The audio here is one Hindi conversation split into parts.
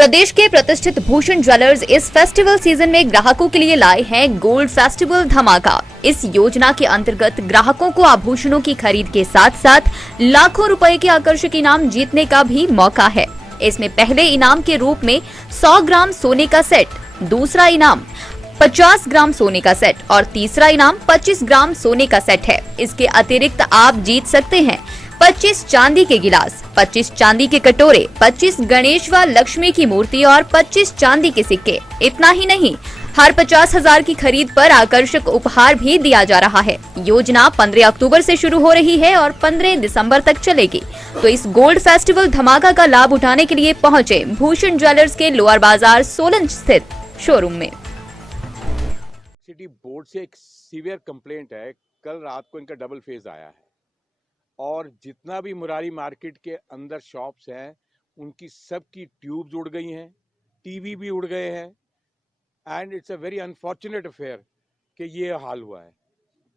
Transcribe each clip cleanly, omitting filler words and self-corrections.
प्रदेश के प्रतिष्ठित भूषण ज्वेलर्स इस फेस्टिवल सीजन में ग्राहकों के लिए लाए हैं गोल्ड फेस्टिवल धमाका। इस योजना के अंतर्गत ग्राहकों को आभूषणों की खरीद के साथ साथ लाखों रुपए के आकर्षक इनाम जीतने का भी मौका है। इसमें पहले इनाम के रूप में 100 ग्राम सोने का सेट, दूसरा इनाम 50 ग्राम सोने का सेट और तीसरा इनाम 25 ग्राम सोने का सेट है। इसके अतिरिक्त आप जीत सकते हैं 25 चांदी के गिलास, 25 चांदी के कटोरे, 25 गणेश व लक्ष्मी की मूर्ति और 25 चांदी के सिक्के। इतना ही नहीं, हर 50,000 की खरीद पर आकर्षक उपहार भी दिया जा रहा है। योजना 15 अक्टूबर से शुरू हो रही है और 15 दिसंबर तक चलेगी। तो इस गोल्ड फेस्टिवल धमाका का लाभ उठाने के लिए पहुंचे भूषण ज्वेलर्स के लोअर बाजार सोलन स्थित शोरूम में। सिटी बोर्ड से एक सीवियर कंप्लेंट है। कल रात को इनका डबल फेज आया है और जितना भी मुरारी मार्केट के अंदर शॉप्स हैं उनकी सबकी ट्यूब्स उड़ गई हैं, टीवी भी उड़ गए हैं and it's a very unfortunate affair कि ये हाल हुआ है।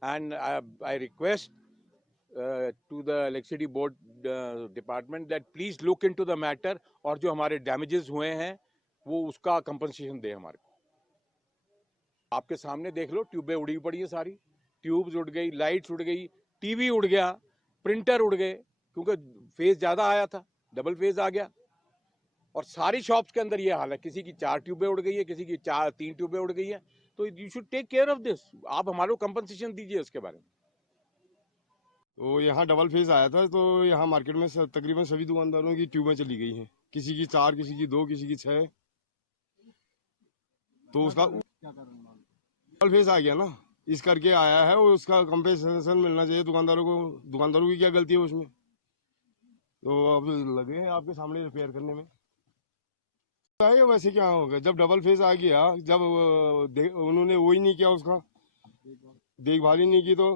And I request to the electricity board department that please look into the matter और जो हमारे डैमेजेस हुए हैं वो उसका कंपनसेशन दे हमारे को। आपके सामने देख लो, ट्यूबें उड़ी पड़ी है, सारी ट्यूब्स उड़ गई, लाइट्स उड़ गई, टीवी उड़ गया, प्रिंटर उड़ गए क्योंकि फेज ज्यादा आया था, डबल फेज आ गया और सारी शॉप्स के अंदर ये हाल है। किसी की 4 ट्यूबें उड़ गई है, किसी की 3 ट्यूबें उड़ गई है। तो you should take care of this. आप हमारे को कंपनसेशन दीजिए उसके बारे में। तो यहाँ डबल फेज आया था तो यहाँ मार्केट में तकरीबन सभी दुकानदारों की ट्यूबें चली गई हैं। किसी की 4, किसी की 2, किसी की 6। तो उसका डबल फेज आ गया ना, इस करके आया है और उसका कंपेंसेशन मिलना चाहिए दुकानदारों को। दुकानदारों की क्या गलती है उसमें? तो अब लगे हैं आपके सामने रिपेयर करने में। वैसे क्या होगा जब डबल फेज आ गया, जब उन्होंने वो ही नहीं किया, उसका देखभाल ही नहीं की तो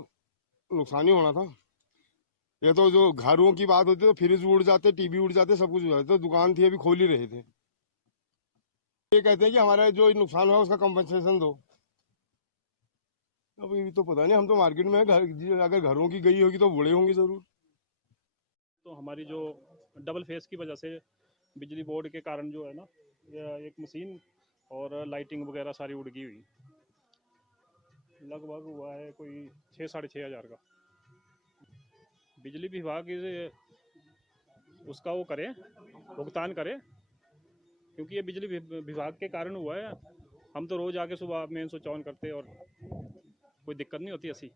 नुकसान ही होना था। ये तो जो घरों की बात होती है तो फ्रिज उड़ जाते, टीवी उड़ जाते, सब कुछ उड़ जाते। तो दुकान थी अभी खोल ही रहे थे। ये कहते हैं कि हमारा जो नुकसान हुआ उसका कंपनसेशन दो। अभी तो पता नहीं, हम तो मार्केट में अगर घरों की गई होगी तो बुरे होंगे जरूर। तो हमारी जो डबल फेस की वजह से बिजली बोर्ड के कारण जो है ना, एक मशीन और लाइटिंग वगैरह सारी उड़ गई हुई, लगभग हुआ है कोई 6-6.5 हज़ार का। बिजली विभाग उसका वो करे, भुगतान करे, क्योंकि ये बिजली विभाग के कारण हुआ है। हम तो रोज़ आके सुबह मेन स्विच ऑन करते और कोई दिक्कत नहीं होती ऐसी,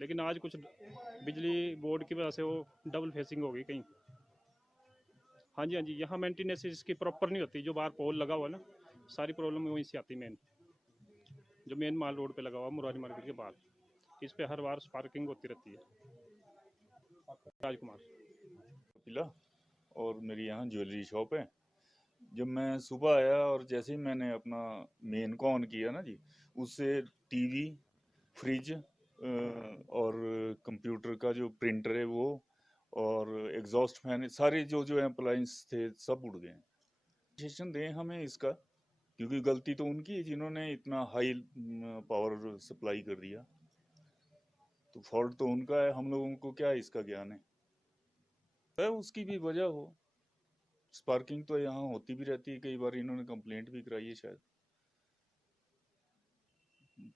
लेकिन आज कुछ बिजली बोर्ड की वजह से वो डबल फेसिंग हो गई कहीं। हाँ जी, यहाँ मेंटेनेंस इसकी प्रॉपर नहीं होती। जो बाहर पोल लगा हुआ है ना, सारी प्रॉब्लम वहीं से आती है। जो मेन माल रोड पे लगा हुआ मुरारी मार्केट के बाहर, इस पे हर बार स्पार्किंग होती रहती है। राजकुमार और मेरी यहाँ ज्वेलरी शॉप है। जब मैं सुबह आया और जैसे ही मैंने अपना मेन को ऑन किया ना जी, उससे टीवी, फ्रिज और कंप्यूटर का जो प्रिंटर है वो और एग्जॉस्ट फैन, सारे जो अप्लायंस थे सब उड़ गए। सेशन दें हमें इसका, क्योंकि गलती तो उनकी है जिन्होंने इतना हाई पावर सप्लाई कर दिया। तो फॉल्ट तो उनका है, हम लोगों को क्या इसका ज्ञान है। उसकी भी वजह हो, स्पार्किंग तो यहाँ होती भी रहती है, कई बार इन्होंने कंप्लेंट भी कराई है शायद,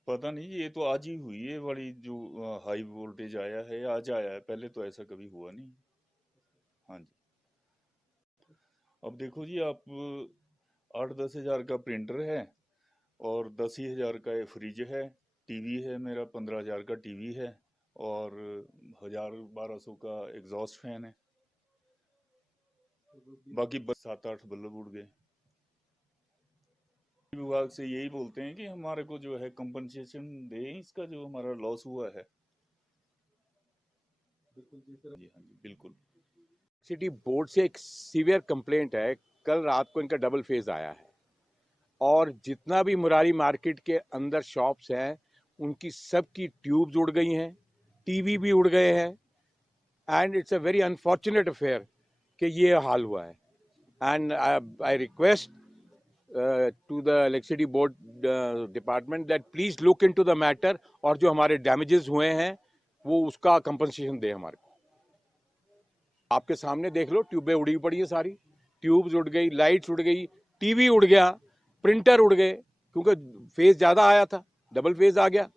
पता नहीं। ये तो आज ही हुई है वाली जो हाई वोल्टेज आया है, आज आया है, पहले तो ऐसा कभी हुआ नहीं। हाँ जी, अब देखो जी, आप 8-10 हज़ार का प्रिंटर है और 10 ही हज़ार का ये फ्रिज है, टीवी है मेरा 15 हज़ार का टीवी है और 1000-1200 का एग्जॉस्ट फैन है, बाकी बस 7-8 बल्ब उड़ गए। विभाग से यही बोलते हैं कि हमारे को जो है कंपनसेशन दें इसका जो हमारा लॉस हुआ है। जी हाँ जी, बिल्कुल। सिटी बोर्ड से एक सीवियर कंप्लेंट है। कल रात को इनका डबल फेज आया है और जितना भी मुरारी मार्केट के अंदर शॉप्स हैं उनकी सबकी ट्यूब्स उड़ गई हैं, टीवी भी उड़ गए हैं and it's a very unfortunate affair कि ये हाल हुआ है। And I request to the electricity board department that please look into the matter और जो हमारे डैमेजेस हुए हैं वो उसका कंपनसेशन दे हमारे को। आपके सामने देख लो, ट्यूबें उड़ी पड़ी है, सारी ट्यूब्स उड़ गई, लाइट्स उड़ गई, टीवी उड़ गया, प्रिंटर उड़ गए, क्योंकि फेज ज़्यादा आया था, डबल फेज आ गया।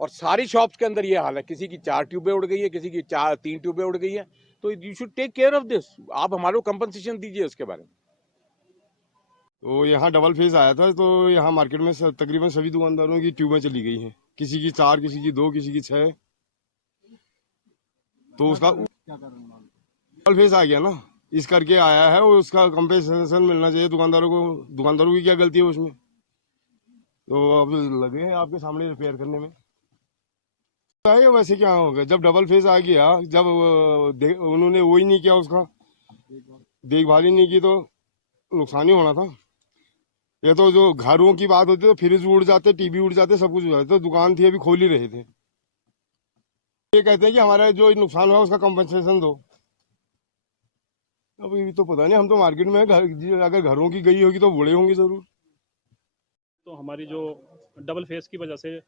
और सारी शॉप्स के अंदर ये हाल है, किसी की 4 ट्यूबें उड़ गई है, किसी की 3 ट्यूबें उड़ गई है। तो you should take care of this. आप हमारे को कंपनसेशन दीजिए उसके बारे में। तो यहाँ डबल फेज आया था, तो यहाँ मार्केट में तकरीबन सभी दुकानदारों की ट्यूबें चली गई हैं, किसी की 4, किसी की 2, किसी की 6। तो उसका डबल फेज आ गया ना, इस करके आया है। और उसका कंपनसेशन मिलना चाहिए दुकानदारों को। दुकानदारों की क्या गलती है उसमें? तो अब लगे हैं आपके सामने रिपेयर करने में। है वैसे क्या होगा, जब डबल फेज आ गया, जब उन्होंने वो ही नहीं किया, उसका देखभाल ही नहीं की, तो नुकसान ही होना था। ये तो जो घरों की बात होती है, तो फ्रिज उड़ जाते, टीवी उड़ जाते, सब कुछ उड़ जाते। तो दुकान थी, अभी खोल ही रहे थे। ये कहते हैं कि हमारा जो नुकसान हुआ उसका कंपनसेशन दो। अब ये तो पता नहीं, हम तो मार्केट में अगर घरों की गई होगी तो बुरे होंगे जरूर। तो हमारी जो डबल फेस की वजह से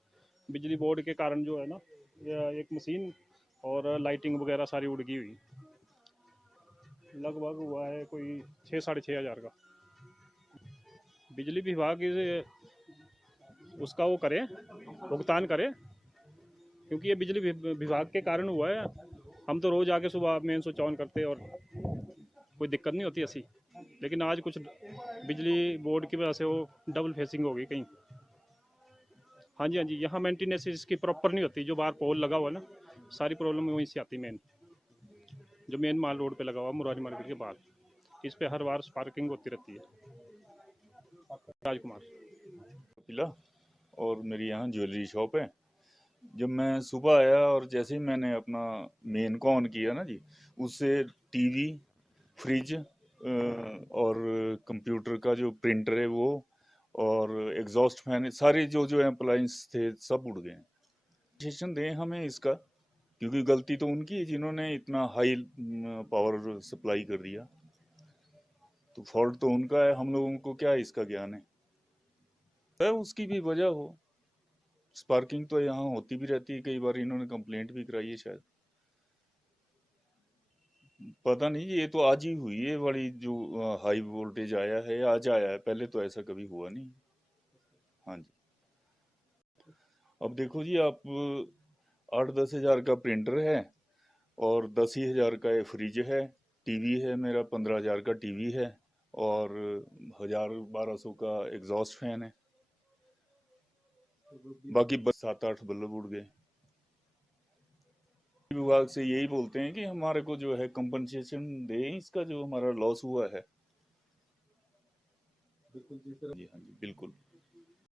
बिजली बोर्ड के कारण जो है ना, एक मशीन और लाइटिंग वगैरह सारी उड़ गई हुई। लगभग हुआ है कोई 6-6.5 हज़ार का। बिजली विभाग उसका वो करे, भुगतान करे, क्योंकि ये बिजली विभाग के कारण हुआ है। हम तो रोज़ आके सुबह मेन स्विच ऑन करते और कोई दिक्कत नहीं होती ऐसी। लेकिन आज कुछ बिजली बोर्ड की वजह से वो डबल फेसिंग हो गई कहीं। हाँ जी, हाँ जी, यहाँ मेंटेनेंस इसकी प्रॉपर नहीं होती। जो बाहर पोल लगा हुआ है ना, सारी प्रॉब्लम वहीं से आती। जो मेन माल रोड पे लगा हुआ मुरारी मार्केट के बाहर, इस पे हर बार स्पार्किंग होती रहती है। राजकुमार पिला, और मेरी यहाँ ज्वेलरी शॉप है। जब मैं सुबह आया और जैसे ही मैंने अपना मेन को ऑन किया ना जी, उससे टीवी, फ्रिज और कंप्यूटर का जो प्रिंटर है वो, और एग्जॉस्ट फैन, सारे जो जो अप्लायंस थे सब उड़ गए। सेशन दें हमें इसका, क्योंकि गलती तो उनकी है जिन्होंने इतना हाई पावर सप्लाई कर दिया। तो फॉल्ट तो उनका है, हम लोगों को क्या इसका ज्ञान है उसकी भी वजह हो। स्पार्किंग तो यहाँ होती भी रहती है, कई बार इन्होंने कंप्लेंट भी कराई है शायद। पता नहीं, ये तो आज ही हुई है वाली जो हाई वोल्टेज आया है, आज आया है, पहले तो ऐसा कभी हुआ नहीं। हाँ जी। अब देखो जी, आप 8-10 हज़ार का प्रिंटर है और 10 ही हज़ार का ये फ्रिज है, टीवी है मेरा 15 हज़ार का टीवी है, और 1000-1200 का एग्जॉस्ट फैन है। बाकी बस 7-8 बल्ब उड़ गए। विभाग से यही बोलते हैं कि हमारे को जो है कंपनसेशन दें इसका, जो हमारा लॉस हुआ है। जी हाँ जी, बिल्कुल।